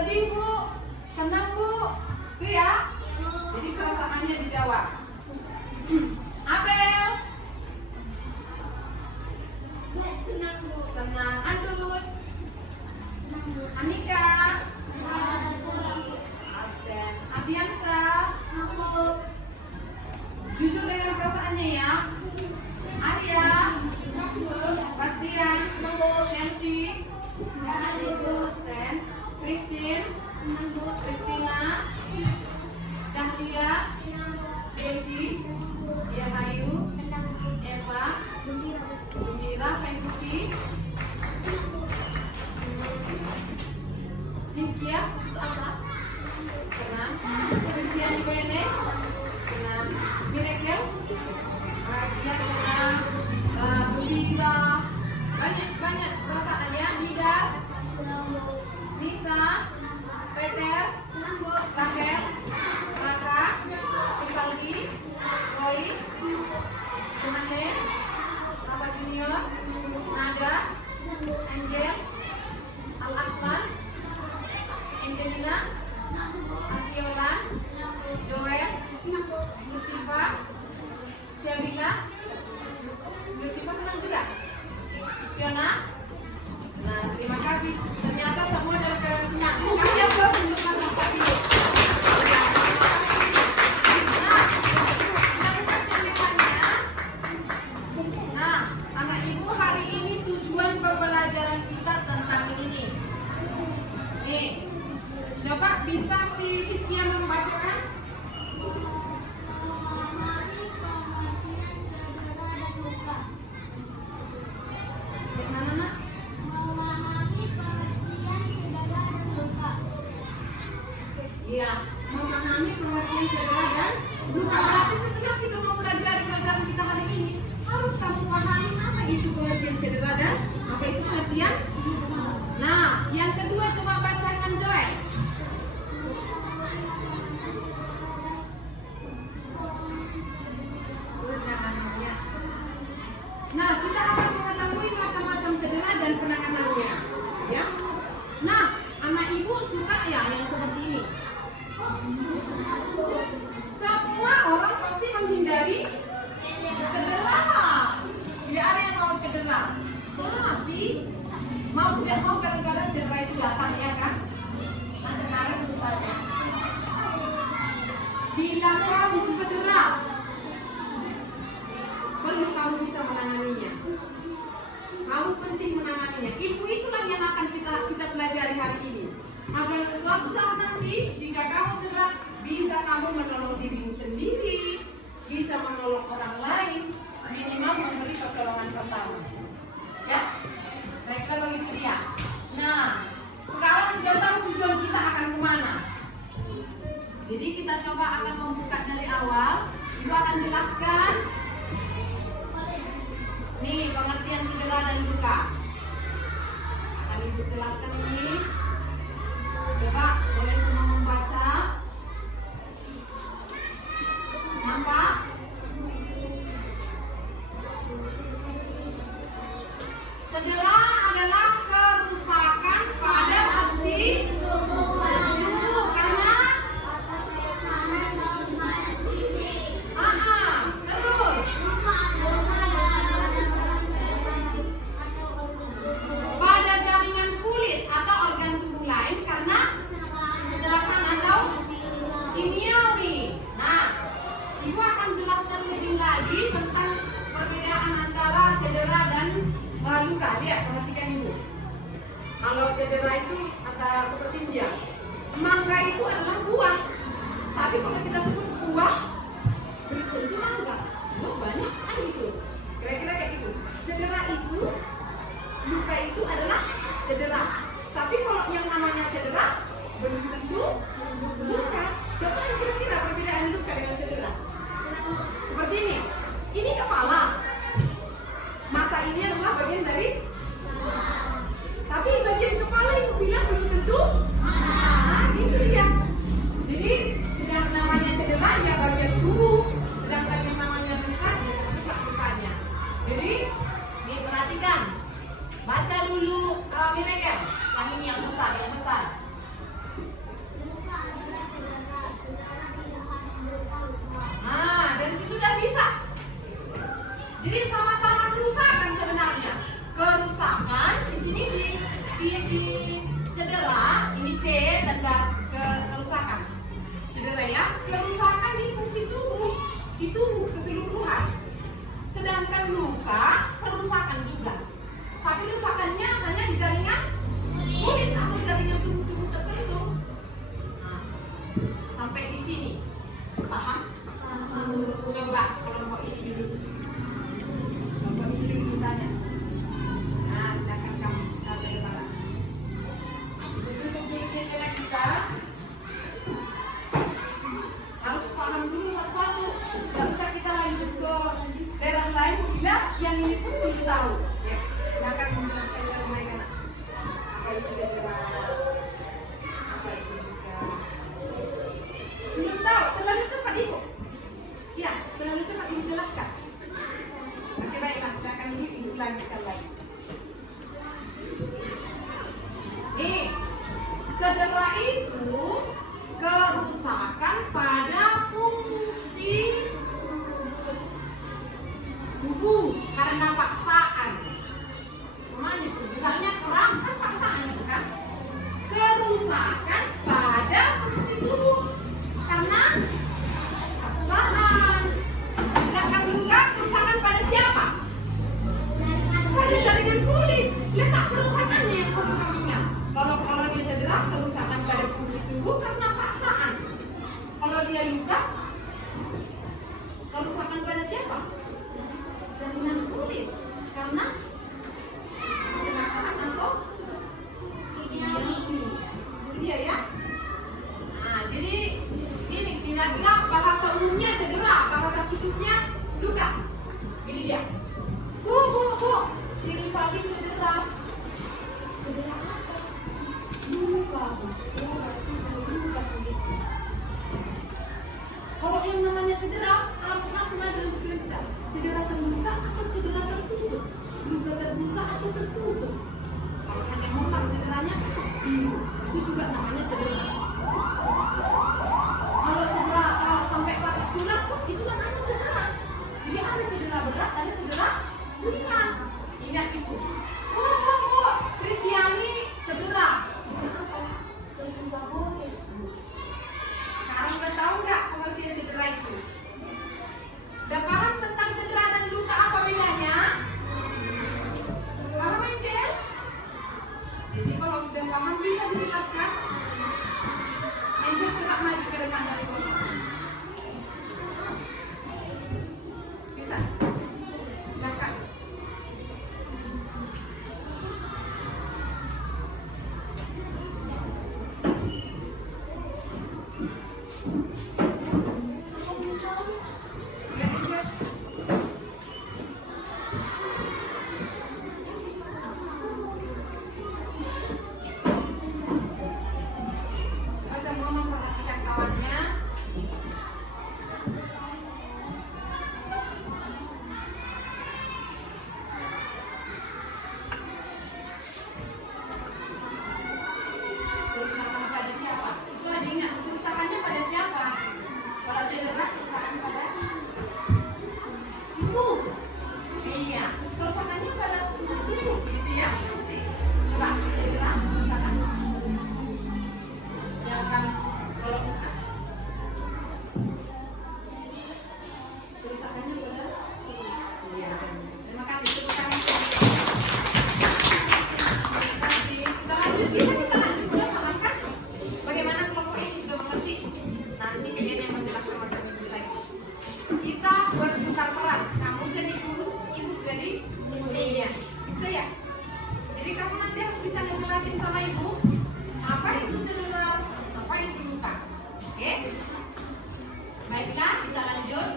Sedih Bu, senang Bu, itu ya. Jadi perasaannya dijawab. Abel, Senang Bu. senang. Andus, Senang Bu. Anika, Senang absen. Adiansa, Bu. jujur dengan perasaannya ya. Arya, Bastian, Chelsea, absen. Christine, Christina, Dahlia, Desi, Diahayu, Eva, Gembira, Fensi, Rizkia, Asa, senang. Christian Ibene, senang. Miracle, Radia, senang. Gembira, banyak perasaannya. Nidar, Nisa, Peter, Rahel, Raka, Ivaldi, Roy, Johannes, Papa Junior, Nada, Angel, Al-Akman, Angelina, Asiola, Joel, Silva, Siabila, Silva senang juga. Fiona, nah terima kasih. Ternyata semua dari kalian senang. Kalian puas untuk masuk Pak Ibu. Nah, anak ibu hari ini tujuan pembelajaran kita tentang ini. Nih, coba bisa si Hiskia membacakan? Bagaimana nak? Iya, memahami pengertian cedera dan luka. Berarti setelah kita mempelajari pelajaran kita hari ini, harus kamu pahami apa itu pengertian cedera dan apa itu pengertian. Nah, yang kedua coba bacakan Joy. Nah, kita akan mengetahui macam-macam cedera dan penanganannya, ya. Nah, anak ibu suka ya yang seperti ini. Semua orang pasti menghindari cedera. Tidak ada yang mau cedera. Tapi mau tidak mau kadang-kadang cedera itu datang, ya kan? Nah, sekarang bertanya, bila kamu cedera, perlu kamu bisa menanganinya. Kamu penting menanganinya. Ilmu itulah yang akan kita pelajari hari ini. Agar suatu saat nanti jika kamu cedera, bisa kamu menolong dirimu sendiri, bisa menolong orang lain, minimal memberi pertolongan pertama. Ya, baiklah begitu dia. Nah, sekarang sudah tahu tujuan kita akan kemana. Jadi kita coba akan membuka dari awal. Ibu akan jelaskan. Nih pengertian cedera dan luka. Akan ibu jelaskan ini. Coba boleh semua membaca. Nampak? Cedera adalah kerusakan pada fungsi tubuh karena terus pada jaringan kulit atau organ tubuh lain karena kecelakaan atau kimiawi. Nah, ibu akan jelaskan lebih lagi tentang perbedaan antara cedera dan luka. Lihat, perhatikan ibu. Kalau cedera itu antara seperti dia. Mangga itu adalah buah. Tapi kalau kita sebut buah, belum tentu mangga. Oh, banyak kan gitu. Kira-kira kayak gitu. Cedera itu, luka itu adalah cedera. Tapi kalau yang namanya cedera, belum tentu luka. Coba kira-kira perbedaan luka dengan cedera. Seperti ini. Ini kepala. Mata ini adalah bagian dari. Tapi bagian kepala ibu bilang belum tentu. Nah, gitu dia. Jadi sedang namanya cedera yang ini pun belum tahu. Ya, silakan menjelaskan dari mereka. Nak. Apa itu cedera? Apa itu luka? Belum tahu, terlalu cepat ibu. Ya, terlalu cepat ibu jelaskan. Oke baiklah, silakan dulu ibu ulangi sekali lagi. Nih, cedera itu kerusakan pada fungsi tubuh karena paksaan. Misalnya kram kan paksaan itu kan? Kerusakan pada fungsi tubuh karena paksaan. Sedangkan luka kerusakan pada siapa? Pada jaringan kulit. Letak kerusakannya yang perlu kami ingat. Kalau dia cedera, kerusakan pada fungsi tubuh karena paksaan. Kalau dia luka, kerusakan pada siapa? Jaringan kulit karena kecelakaan atau kimiawi. Iya ya. Nah, jadi ini kira-kira bahasa umumnya cedera, bahasa khususnya luka. Ini dia. Bu, si Rifali cedera. Cedera apa? Luka, Bu. Luka kulit. Kalau yang namanya cedera, harus langsung ada dalam pikiran kita. Cedera terbuka atau cedera tertutup? Luka terbuka atau tertutup? Kalau hanya memar cederanya biru, itu juga namanya cedera. Kalau cedera sampai patah tulang, itu namanya cedera. Jadi ada cedera berat, ada cedera ringan. Ingat itu. Bu, Kristiani cedera. Cedera apa? Terluka gores, Bu. Sekarang udah tahu nggak pengertian cedera itu? Udah paham tentang cedera dan luka apa bedanya? Paham Angel? Jadi kalau sudah paham bisa dijelaskan? Angel coba maju ke depan dari bawah. Bisa? Silakan. Ya, Angel. Coba semua memperhatikan kawannya. Kerusakan pada siapa? Itu ada ingat, kerusakannya pada siapa? Kalau cedera, kerusakan pada tubuh. Iya, kerusakannya pada fungsi tubuh, gitu ya. Coba cedera, kerusakan. Sedangkan kalau luka, kerusakannya pada iya. Terima kasih. Terima kasih. Kita lanjut, kita lanjut. Sudah paham kan? Bagaimana kelompok ini sudah mengerti? Nanti kalian yang menjelaskan macam itu lagi. Kita bertukar peran. Kamu jadi guru, ibu jadi muridnya. Bisa ya? Jadi kamu nanti harus bisa ngejelasin sama ibu apa itu cedera, apa itu luka. Oke? Baiklah, kita lanjut.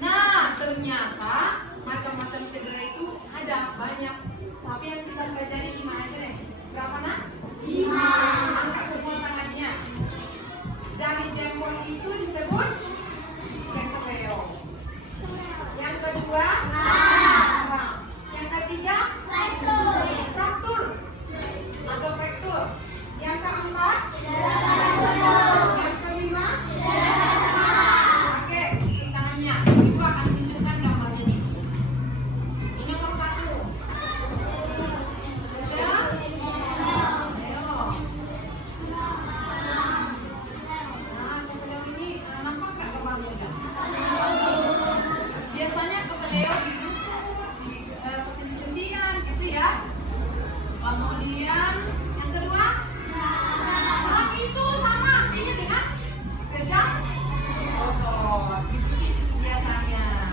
Nah, ternyata macam-macam cedera itu ada banyak. Tapi yang kita pelajari 5 aja deh. Berapa nak? 5. Angkat semua tangannya. Jari jempol itu disebut keseleo. Yang kedua, nah. Yang ketiga, fraktur atau fraktur. Yang keempat, yang kelima, oke, tangannya. Ibu akan tunjukkan gambar ini. Ini nomor 1. Nah, keseleo ini nampak nggak gambarnya enggak? Biasanya keseleo di sendi-sendian gitu ya. Kemudian yang kedua, orang itu sama artinya dengan kejang otot. Itu di situ biasanya.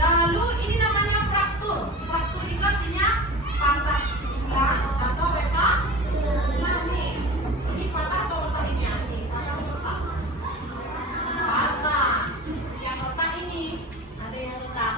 Lalu ini namanya fraktur. Fraktur itu artinya patah tulang atau retak tulang nih. Ini patah atau retak ini ya? Patah atau retak? Patah. Yang retak ini ada yang retak.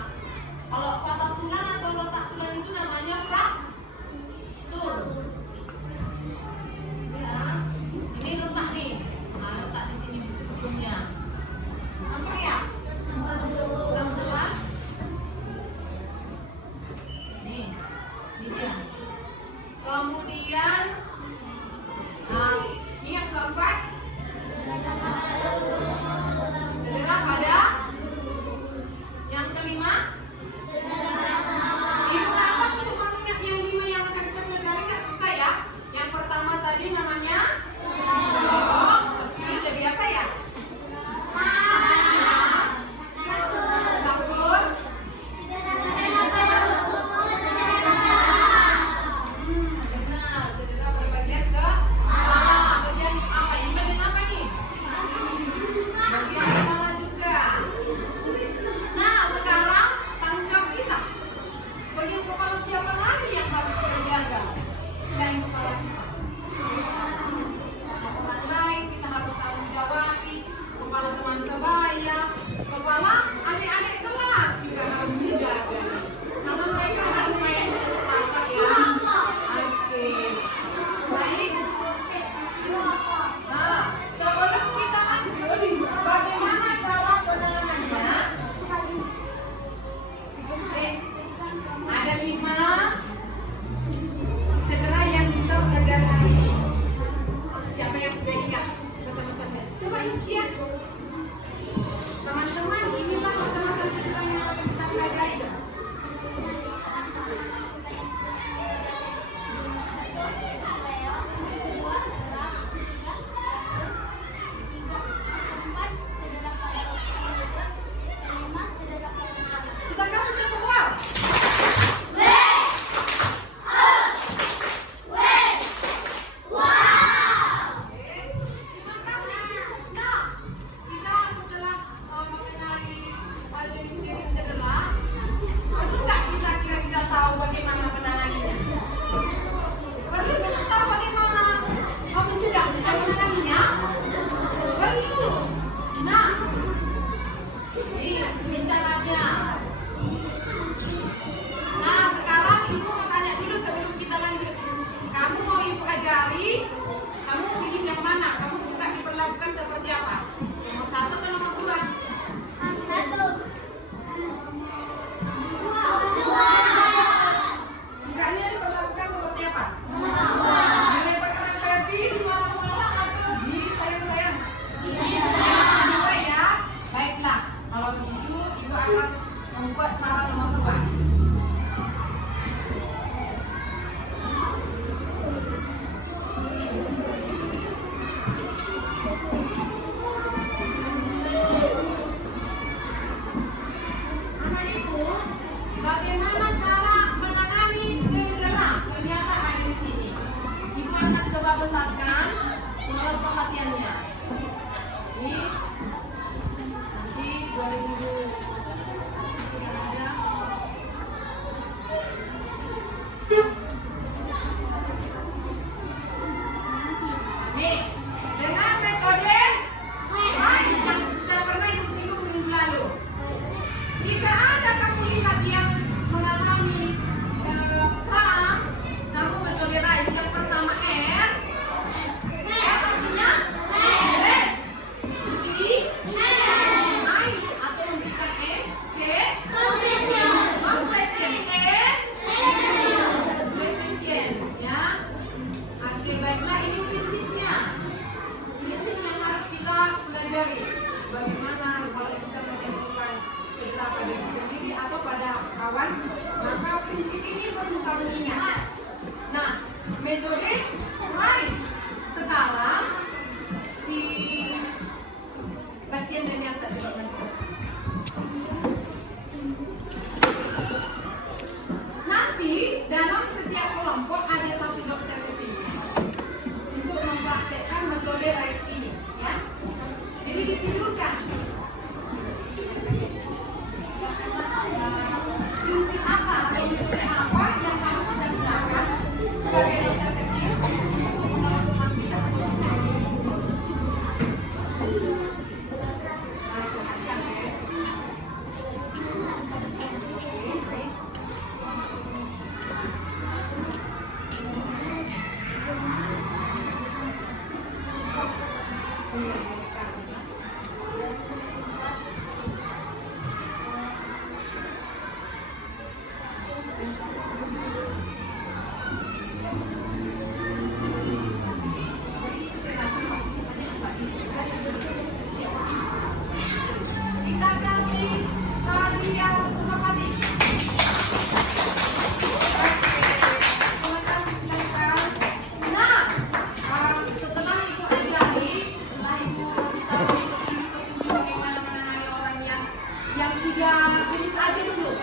tiga jenis aja dulu.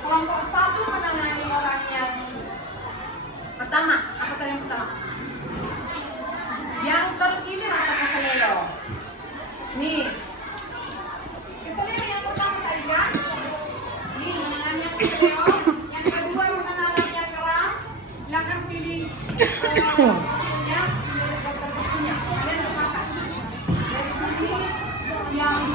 Kelompok satu menangani orang yang pertama. Apa tadi yang pertama? Yang terpilih atau keseleo? Nih, keseleo yang pertama tadi kan? Nih menangani yang keseleo. Yang kedua menangani yang keram. Silakan pilih pasiennya, pilih dokter pasiennya. Kalian sepakat? Dari sini yang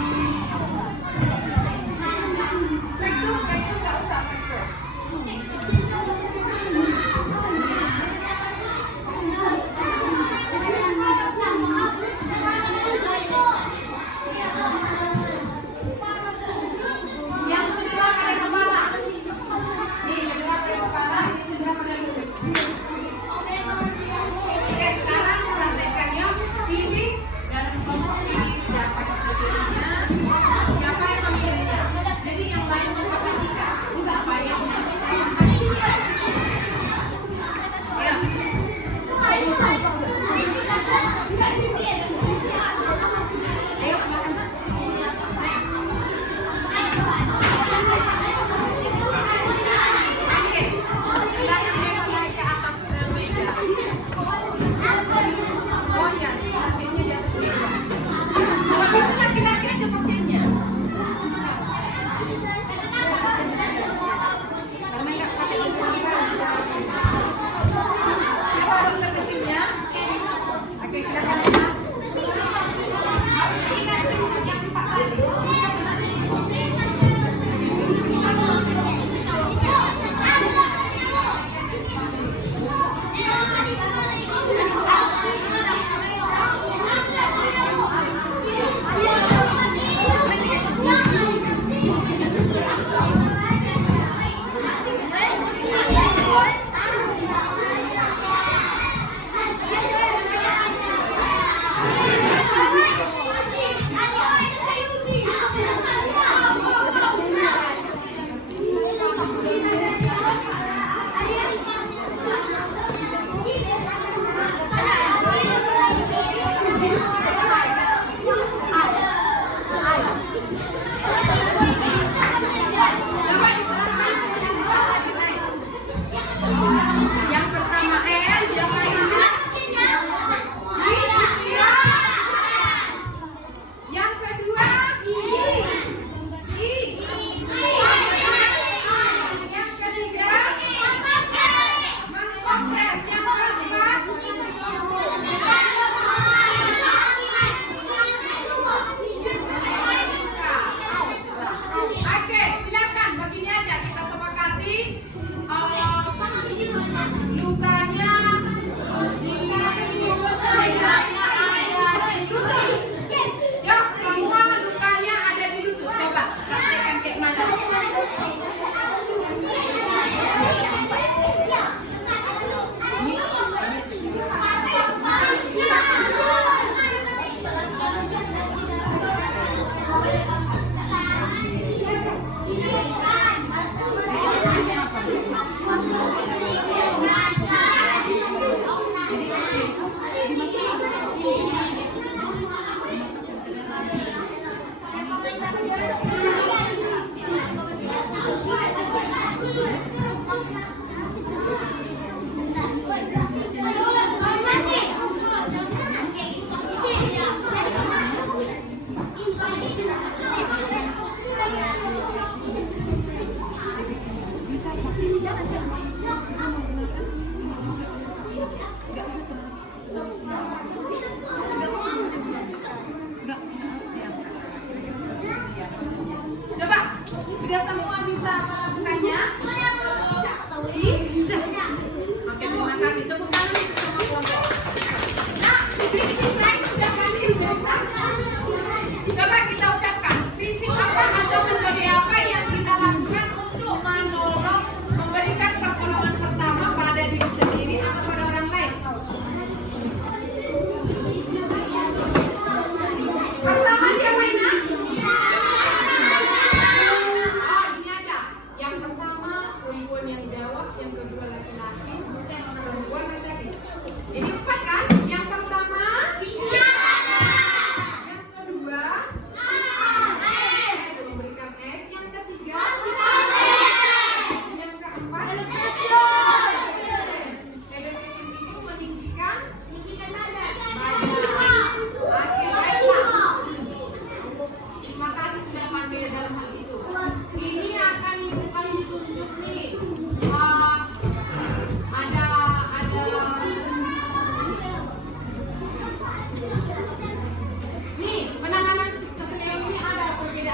rektum nggak usah rektum. Yang cedera pada kepala. Nih cedera pada kepala, ini cedera pada lutut. Oke, sekarang praktekkan ya. Pilih dalam kelompok ini siapa yang pasiennya, siapa yang pasiennya. Jadi yang lain memperhatikan, enggak payah memperhatikan. Ayo silakan. Oke, silakan naik ke atas meja. Oh ya, pasiennya di atas meja. Kalau bisa laki-laki aja pasiennya. Karena nggak pakai siapa dokter kecilnya? Oke, silakan. Harus ingat prinsip yang 4 tadi. Yang pertama L, yang lainnya yang kedua yang ketiga mengkompres, yang keempat oke, silakan begini aja kita sepakati. Lukanya di lukanya ada di lutut. Yuk, semua lukanya ada di lutut. Coba praktekkan kayak mana? Coba, sudah semua bisa melakukannya? Oke, terima kasih. Tepuk tangan untuk semua kelompok. Nah, prinsip lain sudah kami ucapkan. Coba kita ucapkan prinsip apa atau metode apa yang kita lakukan untuk menolong, memberikan pertolongan pertama pada diri sendiri atau pada orang lain. Pertama dia mainan. Oh,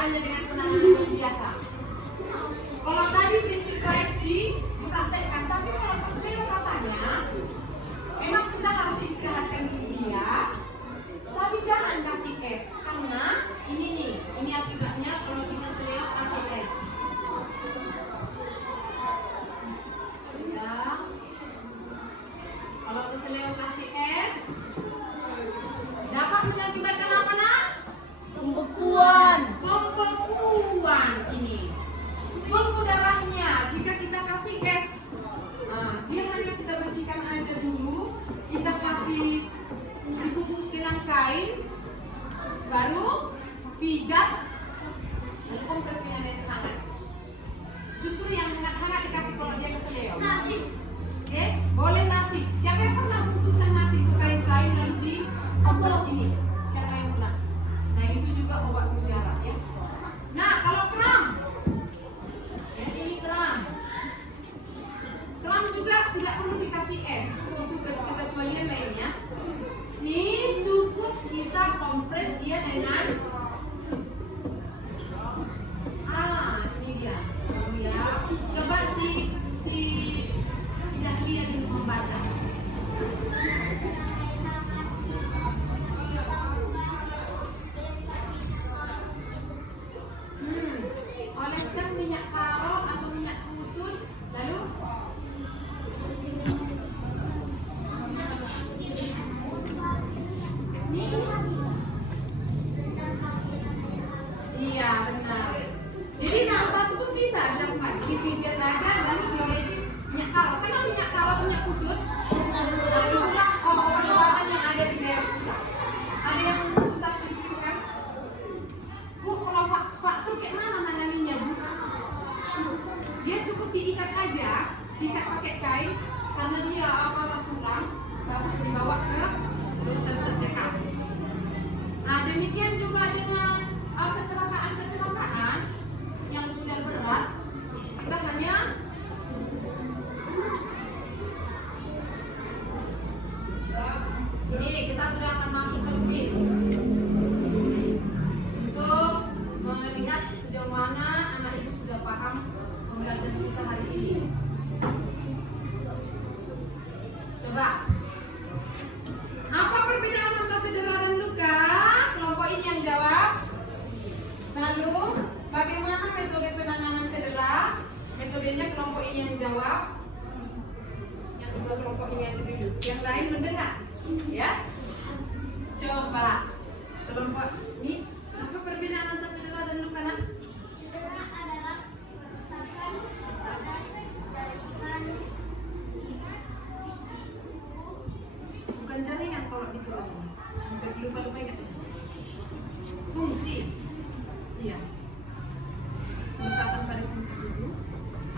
perbedaannya dengan penanganan yang biasa? Kalau tadi prinsip Price dipraktekkan, tapi kalau keselio katanya memang kita harus istirahatkan dulu dia, tapi jangan kasih es karena ini nih, ini akibatnya kalau kita keselio kasih es. Ya, kalau keselio kasih es dapat mengakibatkan apa nak? Pembekuan. Pembekuan ini. Pembekuan darahnya jika kita kasih es. Nah, dia hanya kita bersihkan aja dulu, kita kasih dibungkus dengan kain, baru pijat, lalu kompres dengan air hangat. Justru yang hangat-hangat dikasih kalau dia keselio. Nasi. Oke, boleh nasi. Siapa yang pernah bungkuskan nasi ke kain-kain lalu di kompres ini? Siapa yang pernah? Nah, itu juga obat mujarab ya. Nah, kalau kram, ini kram. Kram juga tidak perlu dikasih es. Itu kecualian lainnya. Ini cukup kita kompres dia dengan ini dia. Ya, coba si Dahlia dulu membaca. Oleskan minyak karo atau minyak kusut, lalu ini. Iya benar. Jadi salah satu pun bisa dilakukan, dipijat aja lalu diolesin minyak karo. Karena minyak karo atau minyak kusut, nah itulah obat-obatan yang ada di daerah kita. Ada yang susah dipikirkan. Bu, kalau faktur kayak mana nanganinnya bu? Dia cukup diikat aja, diikat pakai kain, karena dia aparatur tulang, bagus dibawa ke dokter terdekat. Nah demikian juga dengan kecelakaan yang sudah berat, kita hanya ini kita sudah akan masuk ke kuis untuk melihat sejauh mana anak ibu sudah paham pembelajaran kita hari ini. Coba, apa perbedaan antara cedera dan luka? Kelompok ini yang jawab. Lalu, bagaimana metode penanganan cedera? Metodenya kelompok ini yang jawab. Yang juga kelompok ini aja dulu. Yang lain mendengar, ya? Coba, kelompok ini apa perbedaan antara cedera dan luka, Nas? Cedera adalah kerusakan pada jaringan Bukan jaringan kalau di cedera ini. Lupa-lupa ingat ya? Fungsi. Iya. Kerusakan pada fungsi tubuh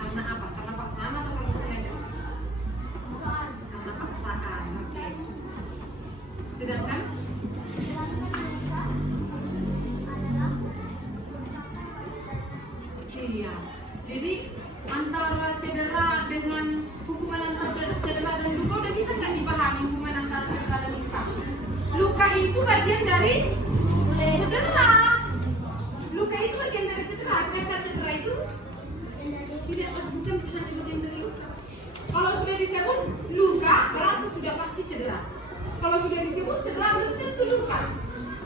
karena apa? Karena paksaan atau karena sengaja? paksaan. Karena paksaan. Oke. Sedangkan iya. Jadi antara cedera dengan hubungan antara cedera dan luka udah bisa nggak dipahami hubungan antara cedera dan luka? Luka itu bagian dari cedera. Luka itu bagian dari cedera. Sedangkan cedera itu tidak bukan hanya bagian dari luka. Kalau sudah disebut luka berarti sudah pasti cedera. Kalau sudah disebut cedera belum tentu luka.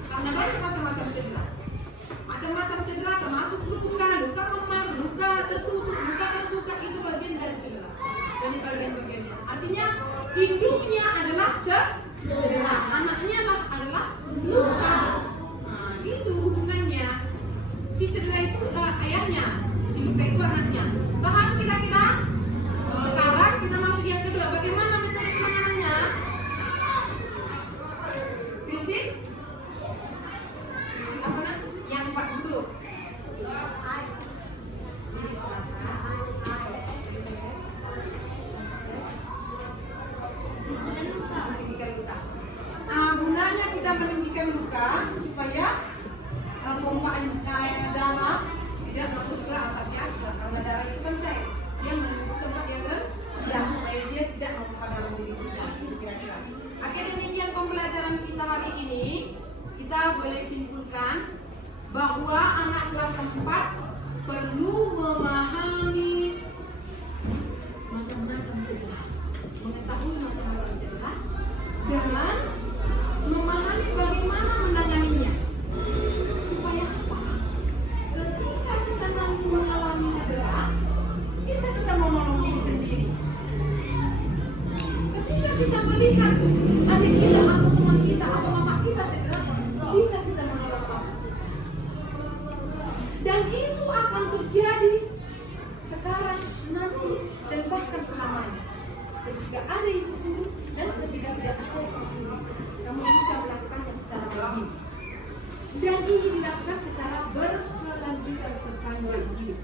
Karena banyak macam-macam cedera. Macam-macam cedera termasuk luka, luka memar, luka tertutup, luka terbuka itu bagian dari cedera. Dari bagian-bagiannya. Artinya induknya adalah cedera, anaknya adalah luka. Nah, itu hubungannya. Si cedera itu ayahnya, si luka itu anaknya. Paham kira-kira? Sekarang kita masuk yang kedua. Bagaimana metode penanganannya? Prinsip? Prinsip apa nak? Yang 4 huruf. Gunanya kita meninggikan luka supaya pompaan darah tidak masuk ke atasnya. Karena darah itu kan cair, dia menuju tempat yang rendah supaya dia tidak memompa darah diri kita. Kira-kira. Oke, demikian pembelajaran kita hari ini. Kita boleh simpulkan bahwa anak kelas 4 perlu memahami macam-macam cedera, mengetahui macam-macam cedera dan memahami bagaimana menanganinya. Supaya apa? Ketika kita nanti mengalami cedera, bisa kita menolong diri sendiri. Ketika kita melihat adik kita atau teman kita atau mama kita cedera, bisa kita menolong mama kita. Dan itu akan terjadi sekarang, nanti, dan bahkan selamanya. Ketika ada ibu guru dan ketika tidak ada ibu guru, kamu bisa melakukannya secara mandiri. Dan ini dilakukan secara berkelanjutan sepanjang hidup.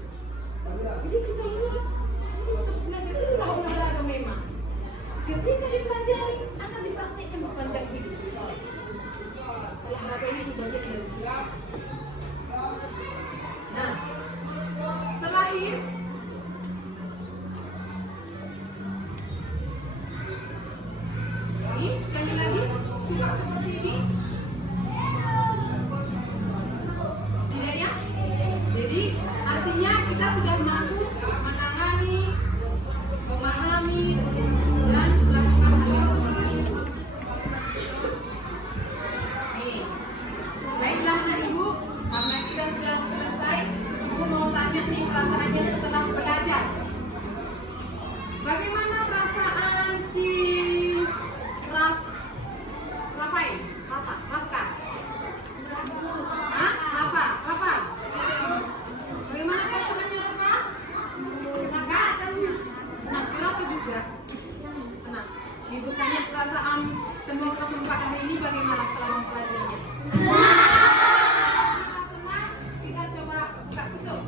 Jadi kita ini terus belajar, itulah olahraga memang. Ketika dipelajari akan dipraktikkan sepanjang hidup. Olahraga itu bagian dari hidup. Nah, terakhir ini sekali lagi suka seperti ini. Dilihat ya. Jadi artinya kita sudah mampu menangani, memahami dan melakukan hal yang seperti itu. Nih, baiklah anak ibu, karena kita sudah selesai, ibu mau tanya nih perasaannya setelah belajar. Bagaimana perasaan si Rafka? Hah? Rafa? Bagaimana perasaannya Rafa? Senang, si Rafa juga senang. Ibu tanya perasaan semua kelas 4 hari ini bagaimana setelah mempelajarinya? Senang. Kita coba buka tutup.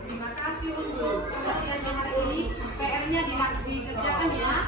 Terima kasih untuk perhatiannya hari ini. PR-nya dikerjakan ya.